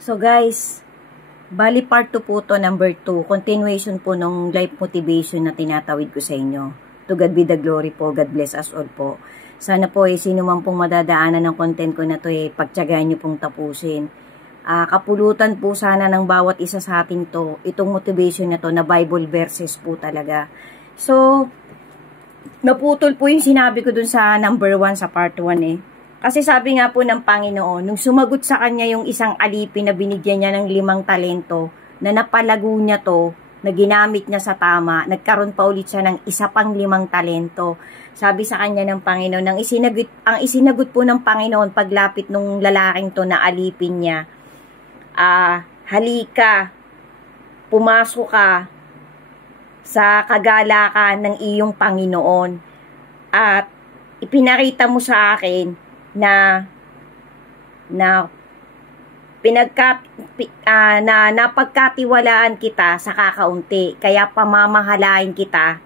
So guys, bali part 2 po to, number 2. Continuation po nung life motivation na tinatawid ko sa inyo. To God be the glory po. God bless us all po. Sana po sino man pong madadaanan ng content ko na to pagtyagaan nyo pong tapusin. Kapulutan po sana ng bawat isa sa atin to. Itong motivation na to na Bible verses po talaga. So, naputol po yung sinabi ko dun sa number 1 sa part 1 Kasi sabi nga po ng Panginoon, nung sumagot sa kanya yung isang alipin na binigyan niya ng 5 talento, na napalago niya to, na ginamit niya sa tama, nagkaroon pa ulit siya ng isa pang 5 talento. Sabi sa kanya ng Panginoon, ang isinagot po ng Panginoon paglapit nung lalaking to na alipin niya, halika, pumasok ka sa kagalakan ng iyong Panginoon at ipinakita mo sa akin na napagkatiwalaan kita sa kakaunti, kaya pamamahalain kita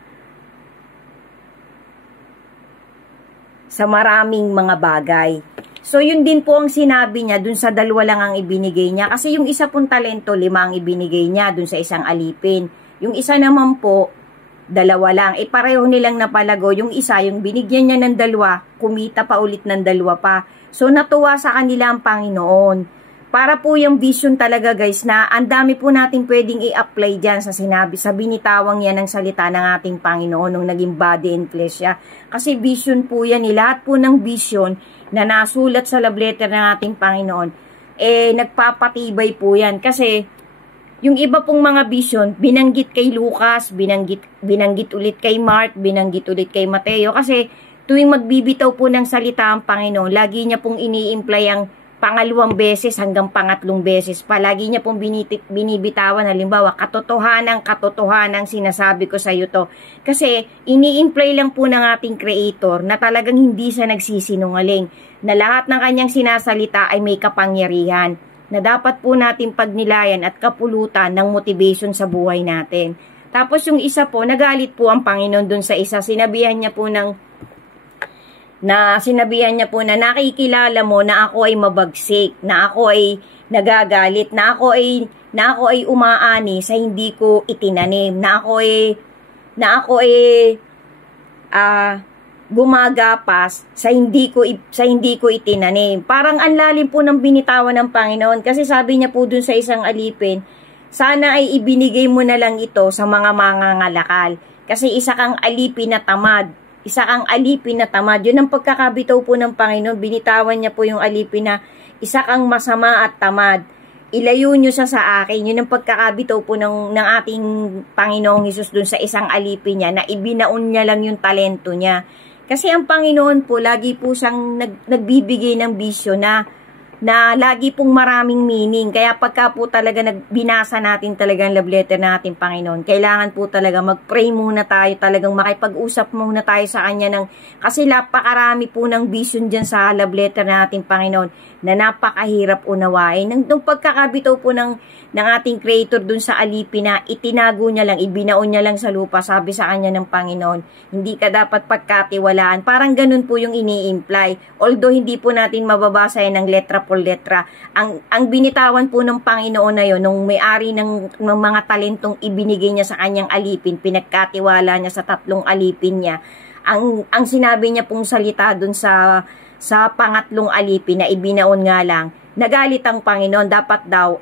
sa maraming mga bagay. So yun din po ang sinabi niya, dun sa 2 lang ang ibinigay niya, kasi yung isa pong talento 5 ang ibinigay niya dun sa isang alipin, yung isa naman po 2 lang. Pareho nilang napalago. Yung isa, yung binigyan niya ng 2, kumita pa ulit ng 2 pa. So, natuwa sa kanila ang Panginoon. Para po yung vision talaga guys, na ang dami po natin pwedeng i-apply dyan sa sinabi, sa binitawang yan ng salita ng ating Panginoon nung naging body and flesh siya. Kasi vision po yan. Lahat po ng vision na nasulat sa love letter ng ating Panginoon, nagpapatibay po yan. Kasi, yung iba pong mga vision, binanggit kay Lucas, binanggit ulit kay Mark, binanggit ulit kay Mateo. Kasi tuwing magbibitaw po ng salita ang Panginoon, lagi niya pong ini-imply ang pangalawang beses hanggang pangatlong beses pa. Lagi niya pong binibitawan, halimbawa, katotohanan sinasabi ko sa iyo to. Kasi ini-imply lang po ng ating Creator na talagang hindi siya nagsisinungaling, na lahat ng kanyang sinasalita ay may kapangyarihan, na dapat po natin pagnilayan at kapulutan ng motivation sa buhay natin. Tapos yung isa po, nagalit po ang Panginoon dun sa isa. Sinabihan niya po na nakikilala mo na ako ay mabagsik, na ako ay nagagalit, na ako ay umaani sa hindi ko itinanim, na ako ay gumagapas sa hindi ko itinanim. Parang ang lalim po ng binitawan ng Panginoon, kasi sabi niya po dun sa isang alipin, sana ay ibinigay mo na lang ito sa mga mangangalakal, kasi isa kang alipin na tamad. Yun ang pagkakabitaw po ng Panginoon. Binitawan niya po yung alipin na isa kang masama at tamad, ilayo nyo siya sa akin. Yun ang pagkakabitaw po ng ating Panginoong Hesus dun sa isang alipin niya, na ibinaon niya lang yung talento niya. Kasi ang Panginoon po, lagi po siyang nagbibigay ng bisyo na lagi pong maraming meaning. Kaya pagka po talaga binasa natin talaga ang love letter na ating Panginoon, kailangan po talaga mag-pray muna tayo, talagang makipag-usap muna tayo sa Kanya kasi napakarami po ng vision dyan sa love letter na ating Panginoon na napakahirap unawain. Nung pagkakabitaw po ng ating Creator dun sa alipin na itinago niya lang, ibinaon niya lang sa lupa, sabi sa Kanya ng Panginoon, hindi ka dapat pagkatiwalaan. Parang ganun po yung ini-imply. Although hindi po natin mababasa yan ng letra por letra. Ang binitawan po ng Panginoon na yun, nung may-ari ng mga talentong ibinigay niya sa kanyang alipin, pinagkatiwala niya sa 3 alipin niya. Ang sinabi niya pong salita dun sa pangatlong alipin na ibinaon nga lang, nagalit ang Panginoon, dapat daw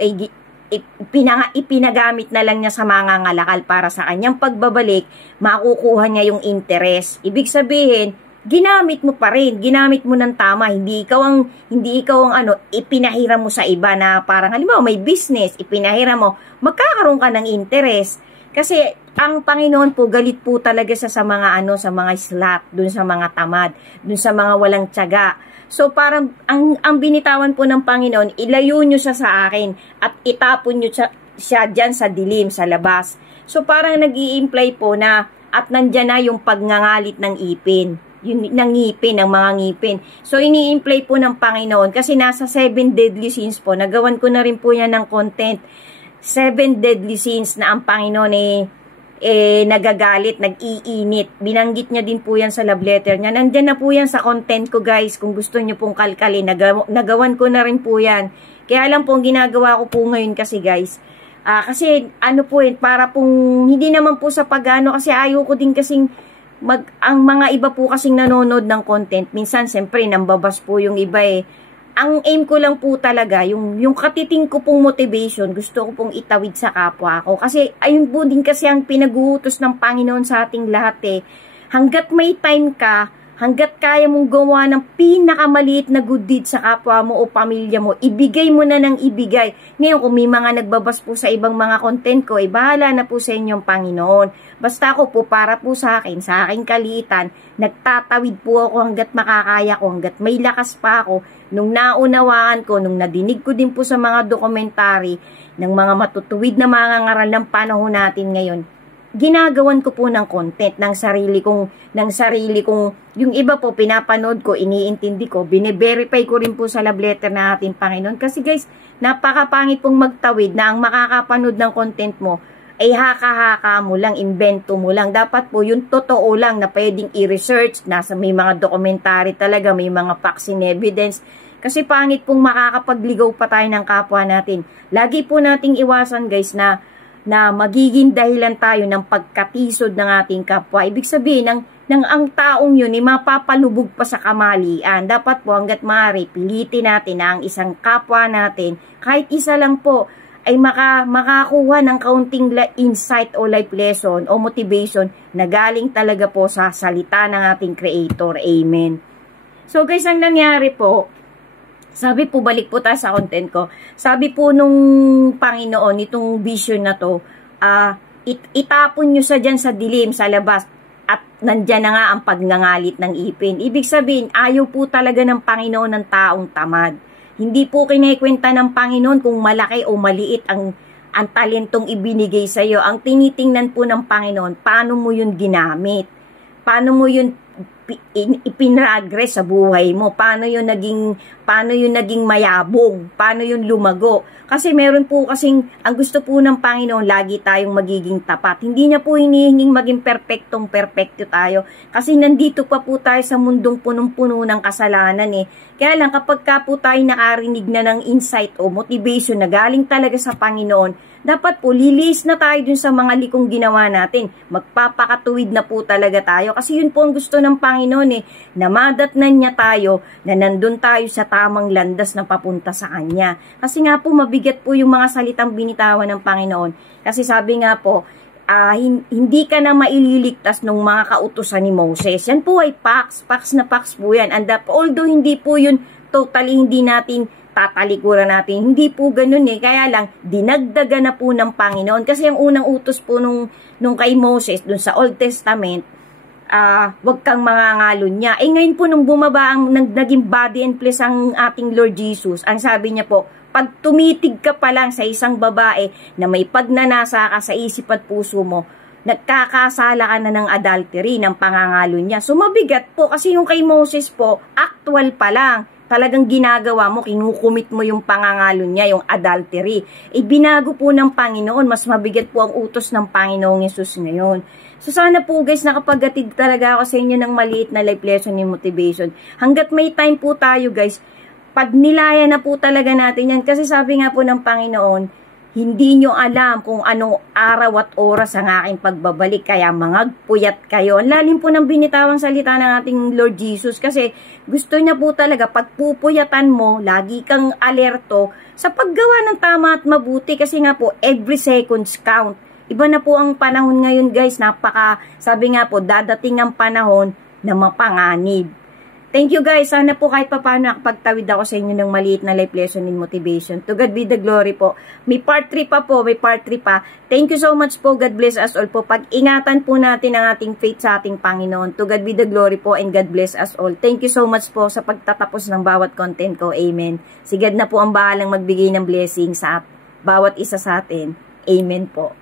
ipinagamit na lang niya sa mangangalakal para sa kanyang pagbabalik, makukuha niya yung interest. Ibig sabihin, ginamit mo pa rin, ginamit mo ng tama, hindi ikaw ang ipinahiram mo sa iba na parang halimbawa may business, ipinahiram mo, magkakaroon ka ng interest. Kasi ang Panginoon po, galit po talaga sa mga sa mga slot, dun sa mga tamad, dun sa mga walang tiyaga. So parang ang binitawan po ng Panginoon, ilayo nyo siya sa akin at itapon nyo siya dyan sa dilim, sa labas. So parang nag-i-imply po na at nandyan na yung pagngangalit ng ipin. Ng mga ngipin. So, ini-imply po ng Panginoon kasi nasa 7 deadly sins po. Nagawan ko na rin po yan ng content. 7 deadly sins na ang Panginoon nagagalit, nag-iinit. Binanggit niya din po yan sa love letter niya. Nandyan na po yan sa content ko guys. Kung gusto niyo pong kalkalin, nagawan ko na rin po yan. Kaya lang po, ang ginagawa ko po ngayon kasi guys, kasi ano po para pong, hindi naman po sa pagano, kasi ayoko din kasing, ang mga iba po kasing nanonood ng content, minsan siyempre nambabas po yung iba Ang aim ko lang po talaga, yung katiting ko pong motivation, gusto ko pong itawid sa kapwa ko. Kasi ayun po din kasi ang pinag-uutos ng Panginoon sa ating lahat Hanggat may time ka, hanggat kaya mong gawa ng pinakamaliit na good deed sa kapwa mo o pamilya mo, ibigay mo na ng ibigay. Ngayon, kung may mga nagbabas po sa ibang mga content ko, bahala na po sa inyong Panginoon. Basta ako po, para po sa aking kaliitan, nagtatawid po ako hanggat makakaya ko, hanggat may lakas pa ako. Nung naunawaan ko, nung nadinig ko din po sa mga dokumentary ng mga matutuwid na mga ngaral ng panahon natin ngayon, ginagawan ko po ng content ng sarili kong, yung iba po pinapanood ko, iniintindi ko, bine-verify ko rin po sa love letter na ating Panginoon. Kasi guys, napakapangit pong magtawid na ang makakapanood ng content mo ay haka-haka mo lang, invento mo lang. Dapat po yung totoo lang na pwedeng i-research, nasa may mga dokumentary talaga, may mga facts and evidence. Kasi pangit pong makakapagligaw pa tayo ng kapwa natin. Lagi po nating iwasan guys na magiging dahilan tayo ng pagkatisod ng ating kapwa. Ibig sabihin, ng ang taong yun mapapalubog pa sa kamalian. Dapat po hanggat maaari, pilitin natin na ang isang kapwa natin, kahit isa lang po, ay makakuha ng kaunting insight o life lesson o motivation na galing talaga po sa salita ng ating Creator. Amen. So guys, ang nangyari po, sabi po, balik po tayo sa content ko. Sabi po nung Panginoon, itong vision na to, itapon nyo sa dyan sa dilim, sa labas, at nandyan na nga ang pagngangalit ng ipin. Ibig sabihin, ayaw po talaga ng Panginoon ng taong tamad. Hindi po kinikwenta ng Panginoon kung malaki o maliit ang talentong ibinigay sa iyo. Ang tinitingnan po ng Panginoon, paano mo yun ginamit? Paano mo yun ipinrogress sa buhay mo? Paano yun naging mayabong? Paano yun lumago? Kasi meron po kasing, ang gusto po ng Panginoon, lagi tayong magiging tapat. Hindi niya po hinihinging maging perfecto tayo. Kasi nandito pa po tayo sa mundong punong-puno ng kasalanan Kaya lang kapag ka po tayo nakarinig na ng insight o motivation na galing talaga sa Panginoon, dapat po lilis na tayo dun sa mga likong ginawa natin. Magpapakatuwid na po talaga tayo. Kasi yun po ang gusto ng Panginoon na madatnan niya tayo, na nandun tayo sa tamang landas na papunta sa Kanya. Kasi nga po mabigat po yung mga salitang binitawan ng Panginoon. Kasi sabi nga po, hindi ka na maililigtas ng mga kautusan ni Moses. Yan po ay facts na facts po yan. And although hindi po yun totally, hindi natin tatalikuran natin. Hindi po ganun Kaya lang, dinagdagan na po ng Panginoon. Kasi ang unang utos po nung kay Moses, dun sa Old Testament, wag kang mangangalon niya. Ngayon po, nung bumaba naging body and flesh ang ating Lord Jesus, ang sabi niya po, pag tumitig ka pa lang sa isang babae na may pagnanasa ka sa isip at puso mo, nagkakasala ka na ng adultery, ng pangangalon niya. So, mabigat po. Kasi yung kay Moses po, actual pa lang. Talagang ginagawa mo, kinukumit mo yung pangangalon niya, yung adultery. Binago po ng Panginoon, mas mabigat po ang utos ng Panginoong Yesus ngayon. So sana po guys, nakapaghatid talaga ako sa inyo ng maliit na life lesson and motivation. Hanggat may time po tayo guys, pag nilaya na po talaga natin yan, kasi sabi nga po ng Panginoon, hindi nyo alam kung anong araw at oras ang aking pagbabalik, kaya mangagpuyat kayo. Ang lalim po ng binitawang salita ng ating Lord Jesus, kasi gusto niya po talaga, pagpupuyatan mo, lagi kang alerto sa paggawa ng tama at mabuti, kasi nga po, every seconds count. Iba na po ang panahon ngayon guys, sabi nga po, dadating ang panahon na mapanganib. Thank you guys. Sana po kahit paano nakapagtawid ako sa inyo ng maliit na life lesson and motivation. To God be the glory po. May part 3 pa po. May part 3 pa. Thank you so much po. God bless us all po. Pag-ingatan po natin ang ating faith sa ating Panginoon. To God be the glory po and God bless us all. Thank you so much po sa pagtatapos ng bawat content ko. Amen. Si God na po ang bahalang magbigay ng blessing sa bawat isa sa atin. Amen po.